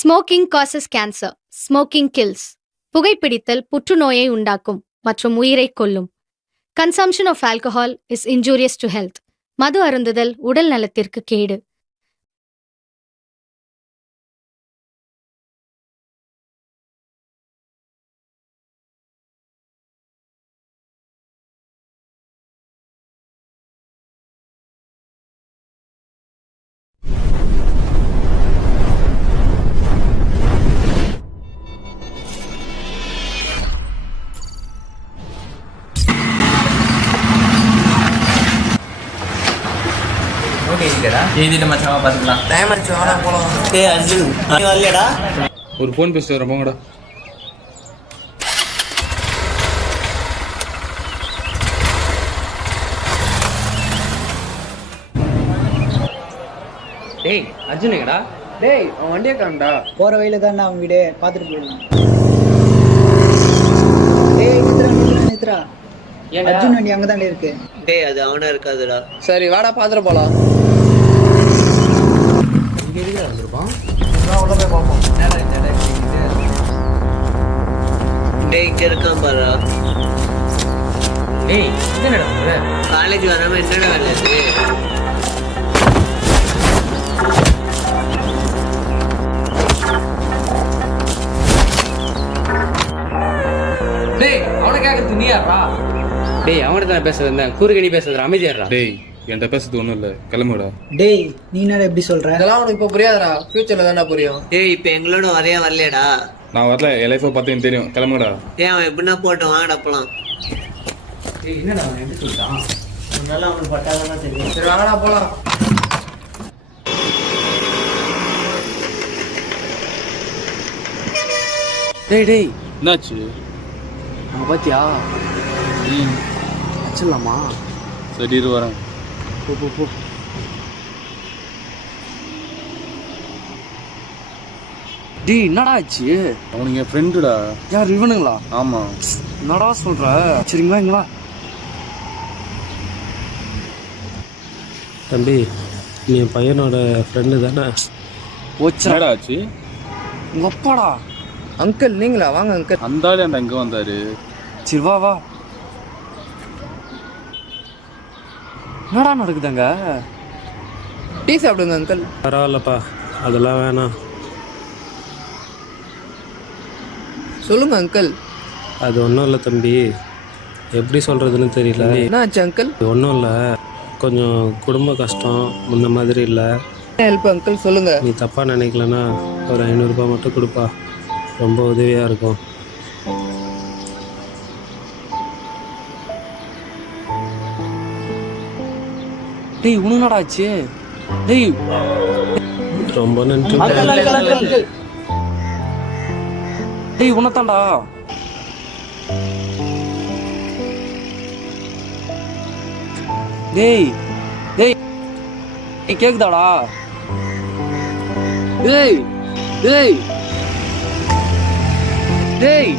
Smoking causes cancer. Smoking kills. புகைப்பிடித்தல் புற்றுநோயை உண்டாக்கும் மற்றும் உயிரைக் கொல்லும். Consumption of alcohol is injurious to health. மது அருந்துதல் உடல் நலத்திற்கு கேடு. எழுதிட்டு மச்சாவா பார்த்துக்கலாம். டைம் ஆச்சு, வாடா போலாம். ஏய் அர்ஜுன், நீ வரலையாடா? ஒரு ஃபோன் பேசிட்டு வரேன், போங்கடா. டேய் அர்ஜுன் எங்கடா? டேய் அவன் வண்டியை காண்டா. போற வழியில தானே அவன் வீடு, பார்த்துட்டு போயிடலாம். டேய் நித்ரா அர்ஜுன் வண்டி அங்கதானே இருக்கு. டேய் அது அவனா இருக்காதுடா. சரி வாடா பாத்துட்டு போலாம். இங்க எதுக்கு வந்திருப்பான்? உள்ள போய் பார்ப்போம். டேய் இங்க இருக்கான் பாரு. டேய் இது என்னடா பண்ற? காலேஜ் வராம என்னடா வேலை இது? டேய் அவனை கேட்கறது நீயாடா? டேய் அவன்கிட்ட தான் பேசுறது இருந்தேன், கூறுகடி பேசுறது அமைதியாடுறா. டேய் என்கிட்ட பேசுறது ஒன்றும் இல்லை, கிளம்புடா. டேய் நீ என்னடா எப்படி சொல்ற? இதெல்லாம் உனக்கு இப்போ புரியாதுடா, ஃபியூச்சர்ல தானே புரியும். டேய் இப்ப எங்களோட வரலையாடா? நான் வரல, என் லைஃபை பார்த்து எனக்கு தெரியும், கிளம்புடா. ஏன் அவன் எப்படின்னா போட்டோம், வாங்கடா போலாம். டேய் என்னடா அவன் எப்படி சொல்றான்? உன்னால அவனுக்கு பட்டாதான் தெரியும். சரி வாங்கடா போலாம். டேய் டேய் என்னாச்சு? அவன் பாத்தியா? அச்சலாமா? சரி இரு வரேன். போ போ போ. டேய் என்னடா ஆச்சு? அவனுங்க என் ஃப்ரெண்டுடா. யார் இவனுங்களா? ஆமாம். என்னடா சொல்ற? சரிங்களா இங்களா? தம்பி நீ என் பையனோட ஃப்ரெண்டு தானே? ஓச்சடா என்னடா ஆச்சு? உங்க அப்பாடா. அங்கிள் நீங்களா? வாங்க அங்கிள். அந்த ஆள் என்கிட்ட இங்கே வந்தாரு. சரி வா வா. என்னடா நடக்குதுங்க? டீ சாப்பிடுங்க அங்கிள். பரவாயில்லப்பா, அதெல்லாம் வேணாம். சொல்லுங்க அங்கிள். அது ஒன்றும் இல்லை தம்பி, எப்படி சொல்கிறதுன்னு தெரியல. என்ன ஆச்சு அங்கிள்? இது ஒன்றும் இல்லை, கொஞ்சம் குடும்ப கஷ்டம், முன்ன மாதிரி இல்லை. ஹெல்ப் அங்கிள் சொல்லுங்க. நீ தப்பாக நினைக்கலன்னா ஒரு 500 ரூபாய் மட்டும் கொடுப்பா, ரொம்ப உதவியாக இருக்கும். டேய் உனக்கு என்னடா ஆச்சு? டேய் ரொம்ப நன்றி. டேய் உனத்தாண்டா. டேய் டேய் நீ கேக்குதாடா? டேய் டேய் டேய்